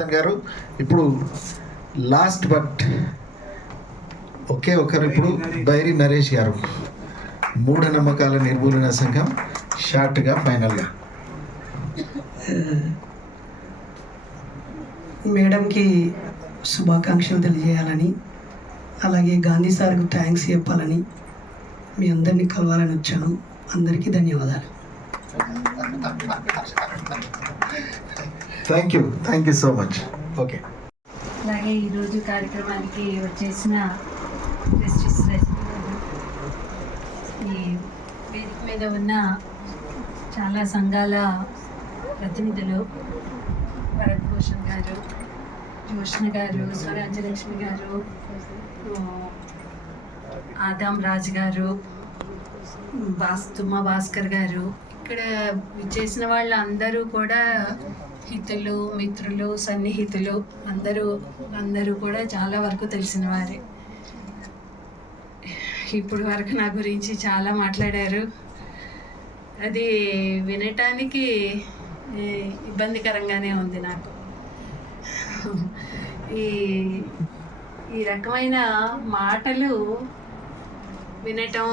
రతన్ గారు. ఇప్పుడు last but ఒకే ఒకరు ఇప్పుడు బైరి నరేష్ గారు. మూఢనమ్మకాల నిర్మూలన సంఘం షార్ట్గా ఫైనల్గా. మేడంకి శుభాకాంక్షలు తెలియజేయాలని అలాగే గాంధీ సార్కు థ్యాంక్స్ చెప్పాలని మీ అందరినీ కలవాలని వచ్చాను. అందరికీ ధన్యవాదాలు. Thank you thank you so much okay అలాగే ఈరోజు కార్యక్రమానికి వచ్చేసిన జస్టిస్ ఈ వేదిక మీద ఉన్న చాలా సంఘాల ప్రతినిధులు భరత్ భూషణ్ గారు జోష్ణ గారు స్వరాజ్యలక్ష్మి గారు ఆదాం రాజు గారు భాస్ తుమ్మ భాస్కర్ గారు. ఇక్కడ చేసిన వాళ్ళందరూ కూడా హితులు మిత్రులు సన్నిహితులు అందరూ అందరూ కూడా చాలా వరకు తెలిసిన వారే. ఇప్పుడు వరకు నా గురించి చాలా మాట్లాడారు. అది వినటానికి ఇబ్బందికరంగానే ఉంది నాకు. ఈ ఈ రకమైన మాటలు వినటం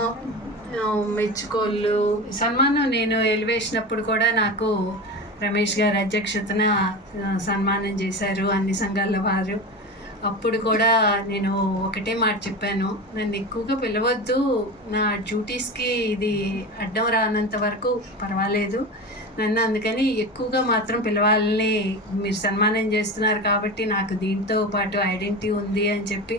మెచ్చుకోళ్ళు సన్మానం నేను ఎలివేసినప్పుడు కూడా నాకు రమేష్ గారు అధ్యక్షతన సన్మానం చేశారు అన్ని సంఘాల వారు. అప్పుడు కూడా నేను ఒకటే మాట చెప్పాను నన్ను ఎక్కువగా పిలవద్దు నా డ్యూటీస్కి ఇది అడ్డం రానంత వరకు పర్వాలేదు. నన్ను అందుకని ఎక్కువగా మాత్రం పిలవాలని మీరు సన్మానం చేస్తున్నారు కాబట్టి నాకు దీంతో పాటు ఐడెంటిటీ ఉంది అని చెప్పి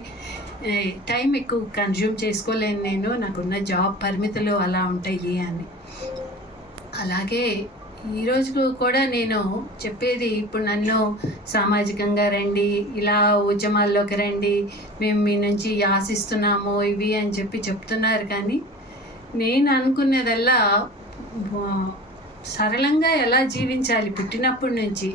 టైం ఎక్కువ కన్జ్యూమ్ చేసుకోలేను నేను నాకున్న జాబ్ పరిమితులు అలా ఉంటాయి అని. అలాగే ఈరోజు కూడా నేను చెప్పేది ఇప్పుడు నన్ను సామాజికంగా రండి ఇలా ఉద్యమాల్లోకి రండి మేము మీ నుంచి ఆశిస్తున్నాము ఇవి అని చెప్పి చెప్తున్నారు. కానీ నేను అనుకునేదల్లా సరళంగా ఎలా జీవించాలి? పుట్టినప్పటి నుంచి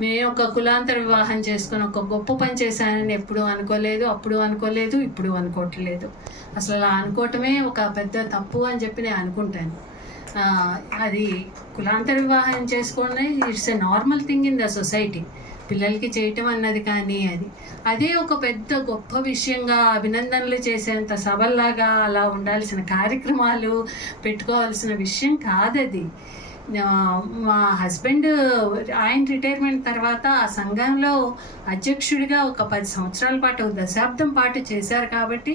మేము ఒక కులాంతర వివాహం చేసుకుని ఒక గొప్ప పని చేశానని ఎప్పుడు అనుకోలేదు అప్పుడు అనుకోలేదు ఇప్పుడు అనుకోవట్లేదు. అసలు అలా అనుకోవటమే ఒక పెద్ద తప్పు అని చెప్పి నేను అనుకుంటాను. అది కులాంతర వివాహం చేసుకునే it's a normal thing in the society పిల్లలకి చేయటం అన్నది కానీ అది. అదే ఒక పెద్ద గొప్ప విషయంగా అభినందనలు చేసేంత సభల్లాగా అలా ఉండాల్సిన కార్యక్రమాలు పెట్టుకోవాల్సిన విషయం కాదది. మా హస్బెండ్ ఆయన రిటైర్మెంట్ తర్వాత ఆ సంఘంలో అధ్యక్షుడిగా ఒక పది సంవత్సరాల పాటు ఒక దశాబ్దం పాటు చేశారు కాబట్టి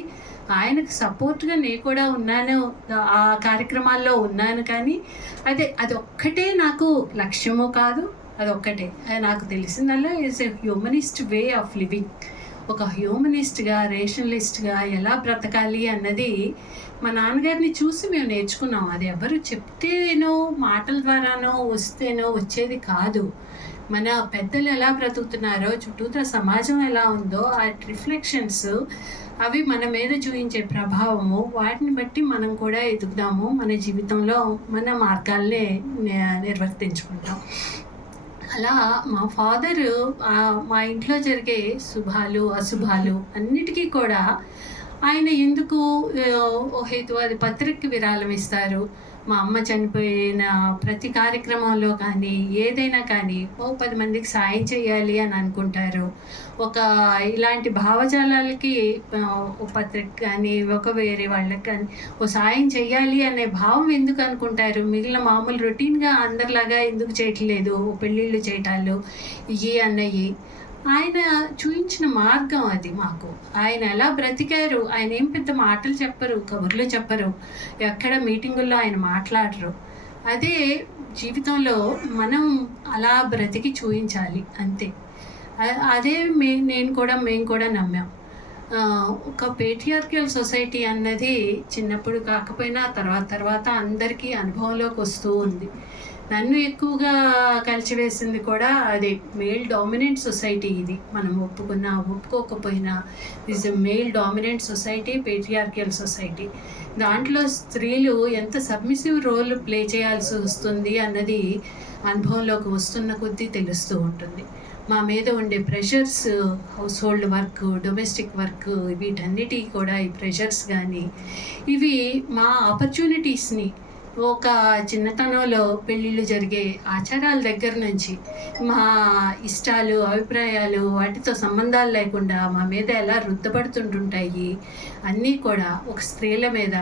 ఆయనకు సపోర్ట్గా నేను కూడా ఉన్నాను ఆ కార్యక్రమాల్లో ఉన్నాను కానీ అదే అది ఒక్కటే నాకు లక్ష్యము కాదు అది ఒక్కటే. అది నాకు తెలిసిందల్లా is a humanist way of living ఒక హ్యూమనిస్ట్గా రేషనలిస్ట్గా ఎలా బ్రతకాలి అన్నది మా నాన్నగారిని చూసి మేము నేర్చుకున్నాం. అది ఎవరు చెప్తేనో మాటల ద్వారానో వస్తేనో వచ్చేది కాదు. మన పెద్దలు ఎలా బ్రతుకుతున్నారో చుట్టూతా సమాజం ఎలా ఉందో ఆ రిఫ్లెక్షన్స్ అవి మన మీద చూపించే ప్రభావము వాటిని బట్టి మనం కూడా ఎదుగుదాము మన జీవితంలో మన మార్గాల్ని నిర్వర్తించుకుంటాం. అలా మా ఫాదరు మా ఇంట్లో జరిగే శుభాలు అశుభాలు అన్నిటికీ కూడా ఆయన ఎందుకు ఆ, ఓ హేతువాది పత్రికకి విరాళం ఇస్తారు? మా అమ్మ చనిపోయిన ప్రతి కార్యక్రమంలో కానీ ఏదైనా కానీ ఓ పది మందికి సాయం చేయాలి అని అనుకుంటారు. ఒక ఇలాంటి భావజాలాలకి ఓ పత్రిక కానీ ఒక వేరే వాళ్ళకి కానీ ఓ సాయం చేయాలి అనే భావం ఎందుకు అనుకుంటారు? మిగిలిన మామూలు రొటీన్గా అందరిలాగా ఎందుకు చేయట్లేదు? ఓ పెళ్ళిళ్ళు చేయటాలు ఇవి అన్నయ్యి. ఆయన చూపించిన మార్గం అది మాకు. ఆయన ఎలా బ్రతికారు ఆయన ఏం పెద్ద మాటలు చెప్పరు కబుర్లు చెప్పరు ఎక్కడ మీటింగుల్లో ఆయన మాట్లాడరు. అదే జీవితంలో మనం అలా బ్రతికి చూపించాలి అంతే. అదే మే నేను కూడా మేము కూడా నమ్మాం. ఒక పేట్రియార్కియల్ సొసైటీ అన్నది చిన్నప్పుడు కాకపోయినా తర్వాత తర్వాత అందరికీ అనుభవంలోకి వస్తూ ఉంది. నన్ను ఎక్కువగా కలిచివేసింది కూడా అదే మేల్ డామినెంట్ సొసైటీ ఇది. మనం ఒప్పుకున్నా ఒప్పుకోకపోయినా is a male dominant society patriarchal society దాంట్లో స్త్రీలు ఎంత సబ్మిసివ్ రోల్ ప్లే చేయాల్సి వస్తుంది అన్నది అనుభవంలోకి వస్తున్న కొద్దీ తెలుస్తూ ఉంటుంది. మా మీద ఉండే pressures household work domestic work వీటన్నిటి కూడా ఈ ప్రెషర్స్ కానీ ఇవి మా ఆపర్చునిటీస్ని ఒక చిన్నతనంలో పెళ్ళిళ్ళు జరిగే ఆచారాల దగ్గర నుంచి మా ఇష్టాలు అభిప్రాయాలు వాటితో సంబంధాలు లేకుండా మా మీద ఎలా రుద్దపడుతుంటుంటాయి అన్నీ కూడా ఒక స్త్రీల మీద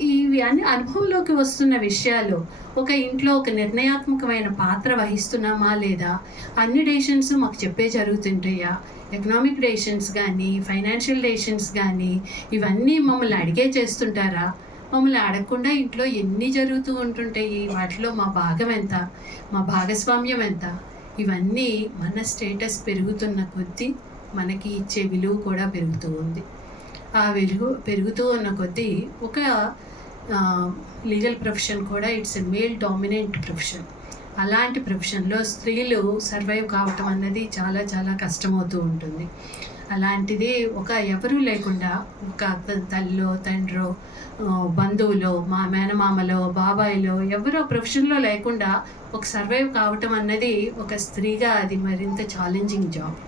ఇవి అన్ని అనుభవంలోకి వస్తున్న విషయాలు ఒక ఇంట్లో ఒక నిర్ణయాత్మకమైన పాత్ర వహిస్తున్నామా లేదా అన్ని డెసిషన్స్ మాకు చెప్పే జరుగుతుంటాయా? ఎకనామిక్ డెసిషన్స్ కానీ ఫైనాన్షియల్ డెసిషన్స్ కానీ ఇవన్నీ మమ్మల్ని అడిగే చేస్తుంటారా? మమ్మల్ని అడగకుండా ఇంట్లో ఎన్ని జరుగుతూ ఉంటుంటాయి వాటిలో మా భాగం ఎంత? మా భాగస్వామ్యం ఎంత? ఇవన్నీ మన స్టేటస్ పెరుగుతున్న కొద్దీ మనకి ఇచ్చే విలువ కూడా పెరుగుతూ ఉంది. ఆ వెలుగు పెరుగుతూ ఉన్న కొద్దీ ఒక లీగల్ ప్రొఫెషన్ కూడా it's a male dominant profession. అలాంటి ప్రొఫెషన్లో స్త్రీలు సర్వైవ్ కావటం అన్నది చాలా చాలా కష్టమవుతూ ఉంటుంది. అలాంటిది ఒక ఎవరూ లేకుండా ఒక తల్లో తండ్రో బంధువులో మా మేనమామలో బాబాయిలో ఎవరో ప్రొఫెషన్లో లేకుండా ఒక సర్వైవ్ కావటం అన్నది ఒక స్త్రీగా అది మరింత ఛాలెంజింగ్ జాబ్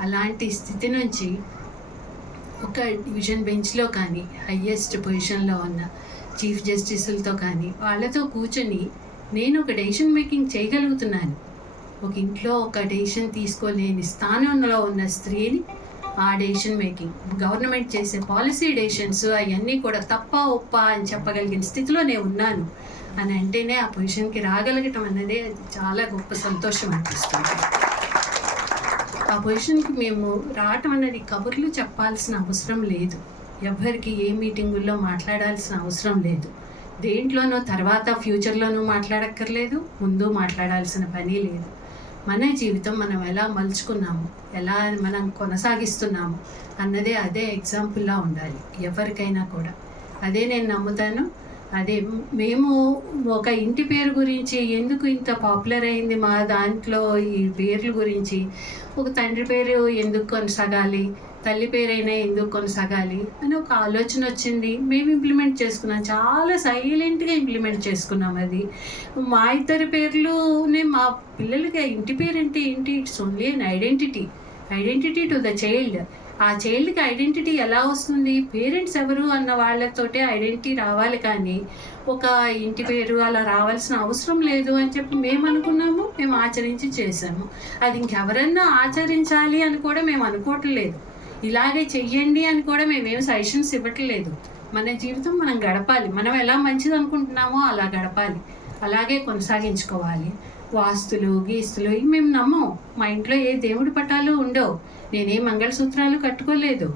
అలాంటి స్థితి నుంచి ఒక డివిజన్ బెంచ్లో కానీ హయ్యెస్ట్ పొజిషన్లో ఉన్న చీఫ్ జస్టిసులతో కానీ వాళ్ళతో కూర్చొని నేను ఒక డెసిషన్ మేకింగ్ చేయగలుగుతున్నాను. ఒక ఇంట్లో ఒక డెసిషన్ తీసుకోలేని స్థానంలో ఉన్న స్త్రీని ఆ డెసిషన్ మేకింగ్ గవర్నమెంట్ చేసే పాలసీ డెసిషన్స్ అవన్నీ కూడా తప్ప ఉప్ప అని చెప్పగలిగిన స్థితిలో నేను ఉన్నాను. అని అంటేనే ఆ పొజిషన్కి రాగలగటం అన్నదే చాలా గొప్ప సంతోషం అనిపిస్తుంది. ఆ పొజిషన్కి మేము రావటం అన్నది కబుర్లు చెప్పాల్సిన అవసరం లేదు. ఎవరికి ఏ మీటింగుల్లో మాట్లాడాల్సిన అవసరం లేదు. దేంట్లోనూ తర్వాత ఫ్యూచర్లోనూ మాట్లాడక్కర్లేదు. ముందు మాట్లాడాల్సిన పని లేదు. మన జీవితం మనం ఎలా మలుచుకున్నాము ఎలా మనం కొనసాగిస్తున్నాము అన్నదే అదే ఎగ్జాంపుల్లా ఉండాలి ఎవరికైనా కూడా. అదే నేను నమ్ముతాను అదే మేము ఒక ఇంటి పేరు గురించి ఎందుకు ఇంత పాపులర్ అయింది మా దాంట్లో ఈ పేర్ల గురించి ఒక తండ్రి పేరు ఎందుకు కొనసాగాలి తల్లి పేరైనా ఎందుకు కొనసాగాలి అని ఒక ఆలోచన వచ్చింది. మేము ఇంప్లిమెంట్ చేసుకున్నాం. చాలా సైలెంట్గా ఇంప్లిమెంట్ చేసుకున్నాం అది. మా ఇద్దరి పేర్లునే మా పిల్లలకి ఇంటి పేరు అంటే ఏంటి? It's only an identity identity to the child ఆ చైల్డ్కి ఐడెంటిటీ ఎలా వస్తుంది? పేరెంట్స్ ఎవరు అన్న వాళ్ళతోటే ఐడెంటిటీ రావాలి కానీ ఒక ఇంటి పేరు అలా రావాల్సిన అవసరం లేదు అని చెప్పి మేము అనుకున్నాము. మేము ఆచరించి చేసాము అది ఇంకెవరన్నా ఆచరించాలి అని కూడా మేము అనుకోవట్లేదు ఇలాగే చెయ్యండి అని కూడా మేమేం సజెషన్స్ ఇవ్వట్లేదు. మన జీవితం మనం గడపాలి. మనం ఎలా మంచిది అనుకుంటున్నామో అలా గడపాలి. అలాగే కొనసాగించుకోవాలి. వాస్తులు గీస్తులు ఇవి మేము నమ్మం. మా ఇంట్లో ఏ దేవుడి పటాలు ఉండవు. నేనే మంగళసూత్రాలు కట్టుకోలేదు.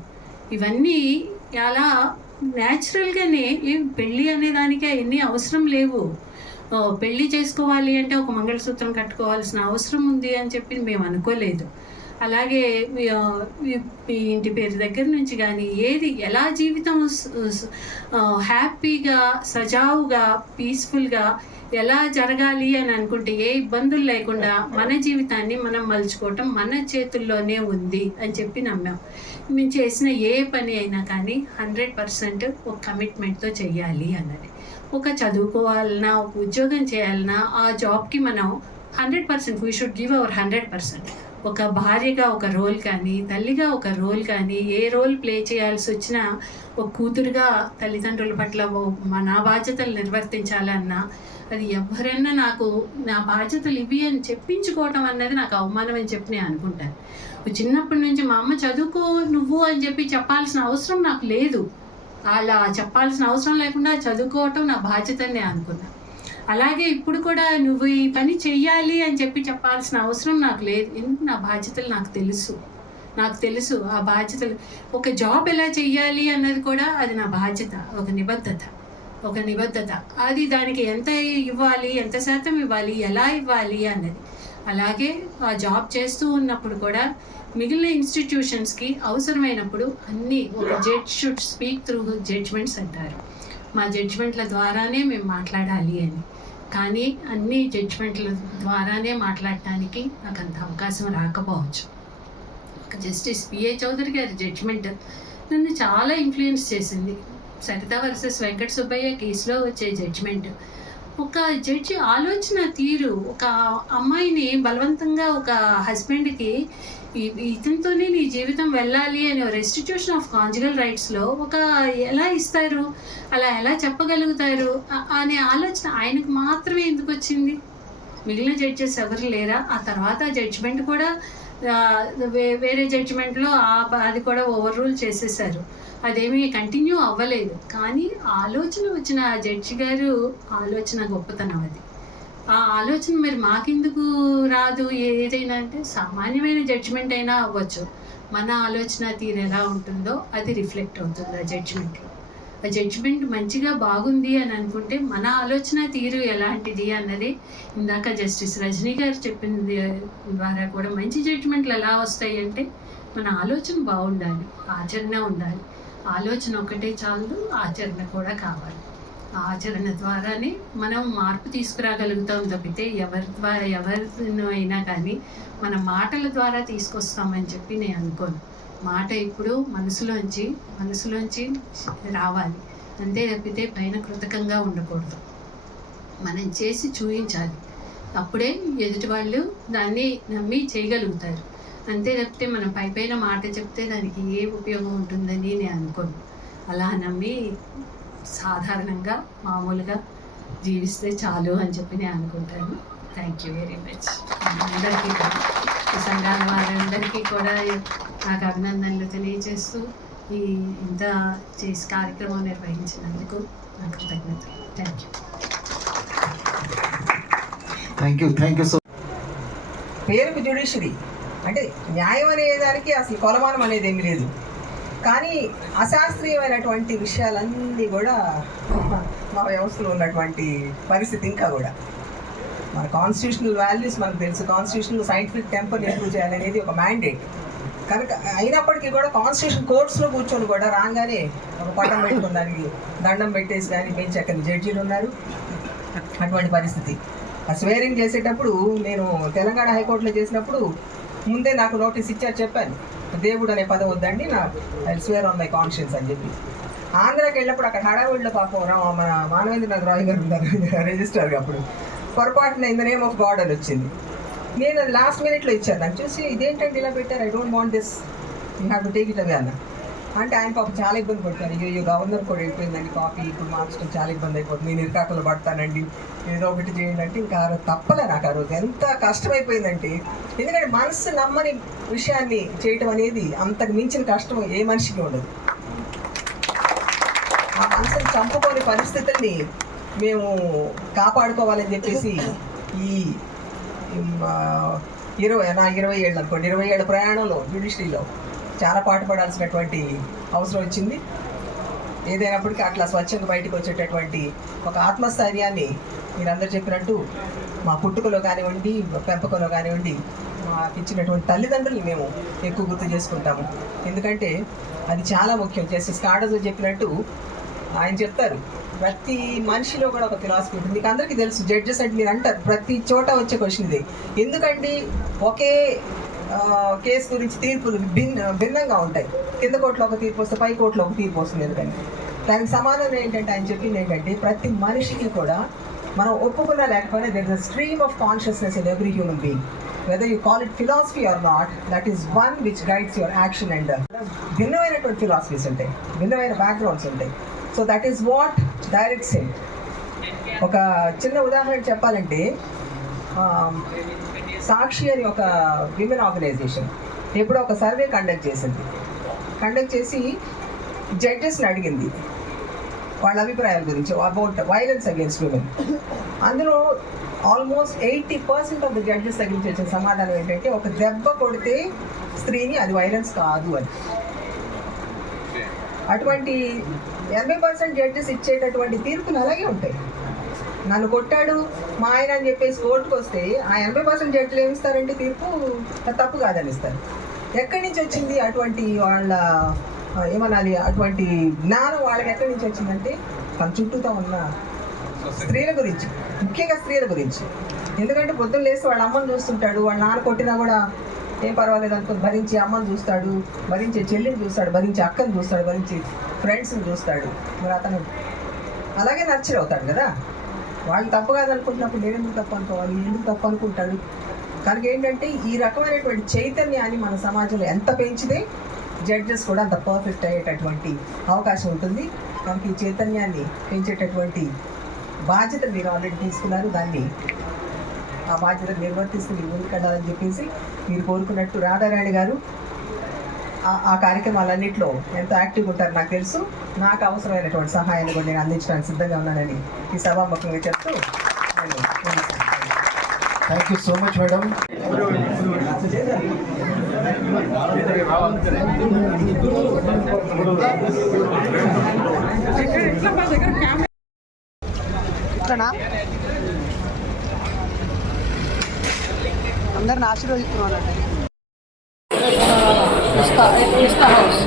ఇవన్నీ అలా న్యాచురల్గానే ఏం పెళ్ళి అనే దానికి అవన్నీ అవసరం లేవు. పెళ్ళి పెళ్ళి చేసుకోవాలి అంటే ఒక మంగళసూత్రం కట్టుకోవాల్సిన అవసరం ఉంది అని చెప్పి మేము అనుకోలేదు. అలాగే మీ ఇంటి పేరు దగ్గర నుంచి కానీ ఏది ఎలా జీవితం హ్యాపీగా సజావుగా పీస్ఫుల్గా ఎలా జరగాలి అని అనుకుంటే ఏ ఇబ్బందులు లేకుండా మన జీవితాన్ని మనం మలుచుకోవటం మన చేతుల్లోనే ఉంది అని చెప్పి నమ్మాం. మేము చేసిన ఏ పని అయినా కానీ హండ్రెడ్ పర్సెంట్ ఒక కమిట్మెంట్తో చెయ్యాలి అన్నది. ఒక చదువుకోవాలన్నా ఒక ఉద్యోగం చేయాలన్నా ఆ జాబ్కి మనం hundred percent we should give our hundred percent. ఒక భార్యగా ఒక రోల్ కానీ తల్లిగా ఒక రోల్ కానీ ఏ రోల్ ప్లే చేయాల్సి వచ్చినా ఒక కూతురుగా తల్లిదండ్రుల పట్ల ఓ- నా బాధ్యతలు నిర్వర్తించాలన్నా అది ఎవరైనా నాకు నా బాధ్యతలు ఇవి అని చెప్పించుకోవటం అన్నది నాకు అవమానం అని చెప్పి నేను అనుకుంటాను. చిన్నప్పటి నుంచి మా అమ్మ చదువుకో నువ్వు అని చెప్పి చెప్పాల్సిన అవసరం నాకు లేదు. అలా చెప్పాల్సిన అవసరం లేకుండా చదువుకోవటం నా బాధ్యత అని నేను అనుకున్నాను అలాగే ఇప్పుడు కూడా నువ్వు ఈ పని చెయ్యాలి అని చెప్పి చెప్పాల్సిన అవసరం నాకు లేదు. ఎందుకు నా బాధ్యతలు నాకు తెలుసు? నాకు తెలుసు ఆ బాధ్యతలు. ఒక జాబ్ ఎలా చెయ్యాలి అన్నది కూడా అది నా బాధ్యత ఒక నిబద్ధత ఒక నిబద్ధత. అది దానికి ఎంత ఇవ్వాలి ఎంత శాతం ఇవ్వాలి ఎలా ఇవ్వాలి అన్నది. అలాగే ఆ జాబ్ చేస్తూ ఉన్నప్పుడు కూడా మిగిలిన ఇన్స్టిట్యూషన్స్కి అవసరమైనప్పుడు అన్నీ ఒక judge should speak through judgements అంటారు. మా జడ్జ్మెంట్ల ద్వారానే మేము మాట్లాడాలి అని. కానీ అన్ని జడ్జ్మెంట్ల ద్వారానే మాట్లాడటానికి నాకు అంత అవకాశం రాకపోవచ్చు. జస్టిస్ పిఏ చౌదరి గారి జడ్జ్మెంట్ నన్ను చాలా ఇన్ఫ్లుయెన్స్ చేసింది. సరిత వర్సెస్ వెంకట సుబ్బయ్య కేసులో వచ్చే జడ్జ్మెంట్ ఒక జడ్జి ఆలోచన తీరు ఒక అమ్మాయిని బలవంతంగా ఒక హస్బెండ్కి ఇతనితోనే నీ జీవితం వెళ్ళాలి అనే రెస్టిట్యూషన్ ఆఫ్ కాంజుగల్ రైట్స్లో ఒక ఎలా ఇస్తారు? అలా ఎలా చెప్పగలుగుతారు? అనే ఆలోచన ఆయనకు మాత్రమే ఎందుకు వచ్చింది? మిగిలిన జడ్జెస్ ఎవరు లేరా? ఆ తర్వాత జడ్జిమెంట్ కూడా వేరే జడ్జిమెంట్లో ఆ అది కూడా ఓవర్ రూల్ చేసేసారు అదేమీ కంటిన్యూ అవ్వలేదు. కానీ ఆలోచన వచ్చిన ఆ జడ్జి గారు ఆలోచన గొప్పతనం అది. ఆ ఆలోచన మరి మాకెందుకు రాదు? ఏదైనా అంటే సామాన్యమైన జడ్జిమెంట్ అయినా అవ్వచ్చు. మన ఆలోచన తీరు ఎలా ఉంటుందో అది రిఫ్లెక్ట్ అవుతుంది ఆ జడ్జిమెంట్లో ఆ జడ్జిమెంట్ మంచిగా బాగుంది అని అనుకుంటే మన ఆలోచన తీరు ఎలాంటిది అన్నది ఇందాక జస్టిస్ రజనీ గారు చెప్పింది ద్వారా కూడా మంచి జడ్జిమెంట్లు ఎలా వస్తాయి అంటే మన ఆలోచన బాగుండాలి ఆచరణ ఉండాలి. ఆలోచన ఒకటే చాలు ఆచరణ కూడా కావాలి. ఆచరణ ద్వారానే మనం మార్పు తీసుకురాగలుగుతాం తప్పితే ఎవరి ద్వారా ఎవరినో అయినా కానీ మన మాటల ద్వారా తీసుకొస్తామని చెప్పి నేను అనుకోను. మాట ఇప్పుడు మనసులోంచి మనసులోంచి రావాలి. అంతే తప్పితే పైన కృతకంగా ఉండకూడదు. మనం చేసి చూపించాలి అప్పుడే ఎదుటి వాళ్ళు దాన్ని నమ్మి చేయగలుగుతారు. అంతే తప్పితే మనం పై పైన మాట చెప్తే దానికి ఏ ఉపయోగం ఉంటుందని నేను అనుకోను. అలా నమ్మి సాధారణంగా మామూలుగా జీవిస్తే చాలు అని చెప్పి నేను అనుకుంటాను. థ్యాంక్ యూ వెరీ మచ్ అందరికీ కూడా ఈ సంఘాల వారందరికీ కూడా నాకు అభినందనలు తెలియజేస్తూ ఈ ఇంత చేసి కార్యక్రమం నిర్వహించినందుకు నాకు కృతజ్ఞతలు. Thank you thank you thank you so పేరుకు జ్యుడిషియరీ అంటే న్యాయం అనే దానికి అసలు కొలమానం అనేది ఏమీ లేదు. కానీ అశాస్త్రీయమైనటువంటి విషయాలన్నీ కూడా మా వ్యవస్థలో ఉన్నటువంటి పరిస్థితి ఇంకా కూడా. మన కాన్స్టిట్యూషనల్ వాల్యూస్ మనకు తెలుసు. కాన్స్టిట్యూషనల్ సైంటిఫిక్ టెంపర్ ఇంప్రూవ్ చేయాలనేది ఒక మ్యాండేట్ కనుక అయినప్పటికీ కూడా కాన్స్టిట్యూషన్ కోర్ట్స్లో కూర్చొని కూడా రాగానే ఒక పటం పెట్టుకుని దానికి దండం పెట్టేసి కానీ బెంచ్ అక్కడ జడ్జీలు ఉన్నారు. అటువంటి పరిస్థితి. ఆ స్వేరింగ్ చేసేటప్పుడు నేను తెలంగాణ హైకోర్టులో చేసినప్పుడు ముందే నాకు నోటీస్ ఇచ్చారు చెప్పాను దేవుడు అనే పదం వద్దండి నా I swear on my conscience అని చెప్పి. ఆంధ్రాకి వెళ్ళినప్పుడు అక్కడ హడావుడిలో పాపం మన మానవేంద్రనాథ్ రాయ్ గారు ఉన్నారు రిజిస్టర్ అప్పుడు. పొరపాటున in the name of God అని వచ్చింది. నేను లాస్ట్ మినిట్లో ఇచ్చాను. నాకు చూసి ఇదేంటంటే ఇలా పెట్టారు? I don't want this you have to take it away అన్న. అంటే ఆయన పాప చాలా ఇబ్బంది పడతాను అయ్యో అయ్యో గవర్నర్ కూడా వెళ్ళిపోయిందండి కాపీ ఇప్పుడు మార్చడం చాలా ఇబ్బంది అయిపోతుంది. నేను ఇరకాకులు పడతానండి ఏదో ఒకటి చేయండి అంటే ఇంకా తప్పలే నాకు ఆ రోజు. ఎంత కష్టమైపోయిందంటే ఎందుకంటే మనసు నమ్మని విషయాన్ని చేయటం అనేది అంతకు మించిన కష్టం ఏ మనిషికి ఉండదు. ఆ మనసుని చంపుకోని పరిస్థితుల్ని మేము కాపాడుకోవాలని చెప్పేసి ఈ ఇరవై నా ఇరవై ఏళ్ళు అనుకోండి ఇరవై ఏళ్ళ ప్రయాణంలో జ్యుడిషరీలో చాలా పాటుపడాల్సినటువంటి అవసరం వచ్చింది. ఏదైనప్పటికీ అట్లా స్వచ్ఛంగా బయటకు వచ్చేటటువంటి ఒక ఆత్మస్థైర్యాన్ని మీరందరూ చెప్పినట్టు మా పుట్టుకలో కానివ్వండి పెంపకంలో కానివ్వండి మాకు ఇచ్చినటువంటి తల్లిదండ్రులు మేము ఎక్కువ గుర్తు చేసుకుంటాము. ఎందుకంటే అది చాలా ముఖ్యం. జస్టిస్ కాడజో చెప్పినట్టు ఆయన చెప్తారు ప్రతి మనిషిలో కూడా ఒక ఫిలాసఫీ ఉంటుంది. మీకు అందరికీ తెలుసు జడ్జెస్ అంటే మీరు అంటారు ప్రతి చోట వచ్చే క్వశ్చన్ ఇది. ఎందుకండి? ఒకే కేసు గురించి తీర్పులు భిన్న భిన్నంగా ఉంటాయి. కింద కోర్టులో ఒక తీర్పు వస్తే పై కోర్టులో ఒక తీర్పు వస్తుంది ఎందుకంటే. దానికి సమాధానం ఏంటంటే ఆయన చెప్పింది ఏంటంటే ప్రతి మనిషికి కూడా మనం ఒప్పుకున్నా లేకపోయినా there is a stream of consciousness in every human being whether you call it philosophy or not that is one which guides your action and భిన్నమైనటువంటి ఫిలాసఫీస్ ఉంటాయి. భిన్నమైన బ్యాక్గ్రౌండ్స్ ఉంటాయి. So that is what directs sent ఒక చిన్న ఉదాహరణ చెప్పాలంటే సాక్షి అని ఒక విమెన్ ఆర్గనైజేషన్ ఎప్పుడో ఒక సర్వే కండక్ట్ చేసింది. కండక్ట్ చేసి జడ్జెస్ని అడిగింది. వాళ్ళ అభిప్రాయాల గురించి అబౌట్ వైలెన్స్ అగేన్స్ట్ విమెన్ అందులో almost eighty percent of the judges దగ్గర నుంచి వచ్చిన సమాధానం ఏంటంటే ఒక దెబ్బ కొడితే స్త్రీని అది వైలెన్స్ కాదు అని. అటువంటి ఎనభై పర్సెంట్ జడ్జెస్ ఇచ్చేటటువంటి తీర్పులు అలాగే ఉంటాయి. నన్ను కొట్టాడు మా ఆయన అని చెప్పేసి ఓటుకు వస్తే ఆ ఎనభై పర్సెంట్ జడ్జిలు ఏమిస్తారంటే తీర్పు? తప్పు కాదని ఇస్తారు ఎక్కడి నుంచి వచ్చింది అటువంటి వాళ్ళ ఏమనాలి అటువంటి జ్ఞానం వాళ్ళకి ఎక్కడి నుంచి వచ్చిందంటే తన చుట్టూతో ఉన్న స్త్రీల గురించి ముఖ్యంగా స్త్రీల గురించి. ఎందుకంటే పొద్దున్న లేస్తే వాళ్ళ అమ్మను చూస్తుంటాడు వాళ్ళ నాన్న కొట్టినా కూడా ఏం పర్వాలేదు అనుకుని భరించి అమ్మని చూస్తాడు భరించే చెల్లిని చూస్తాడు భరించే అక్కని చూస్తాడు భరించి ఫ్రెండ్స్ని చూస్తాడు. మరి అతను అలాగే నర్చర్ అవుతాడు కదా? వాళ్ళు తప్పు కాదనుకుంటున్నప్పుడు నేను ఎందుకు తప్పు అనుకోవాలి? ఎందుకు తప్పు అనుకుంటాడు కనుక ఏంటంటే ఈ రకమైనటువంటి చైతన్యాన్ని మన సమాజంలో ఎంత పెంచితే జడ్జెస్ కూడా అంత పర్ఫెక్ట్ అయ్యేటటువంటి అవకాశం ఉంటుంది. కనుక ఈ చైతన్యాన్ని పెంచేటటువంటి బాధ్యత మీరు ఆల్రెడీ తీసుకున్నారు. దాన్ని ఆ బాధ్యత నిర్వర్తిస్తూ మీరు ముందుకెళ్ళాలని చెప్పేసి మీరు కోరుకున్నట్టు రాధారాణి గారు ఆ- ఆ కార్యక్రమాలన్నింటిలో ఎంతో యాక్టివ్గా ఉంటారు నాకు తెలుసు. నాకు అవసరమైనటువంటి సహాయాన్ని కూడా నేను అందించడానికి సిద్ధంగా ఉన్నానని ఈ సభాముఖంగా చెప్తూ. Thank you so much madam అందరిని ఆశీర్వదిస్తున్నాను está, é, house.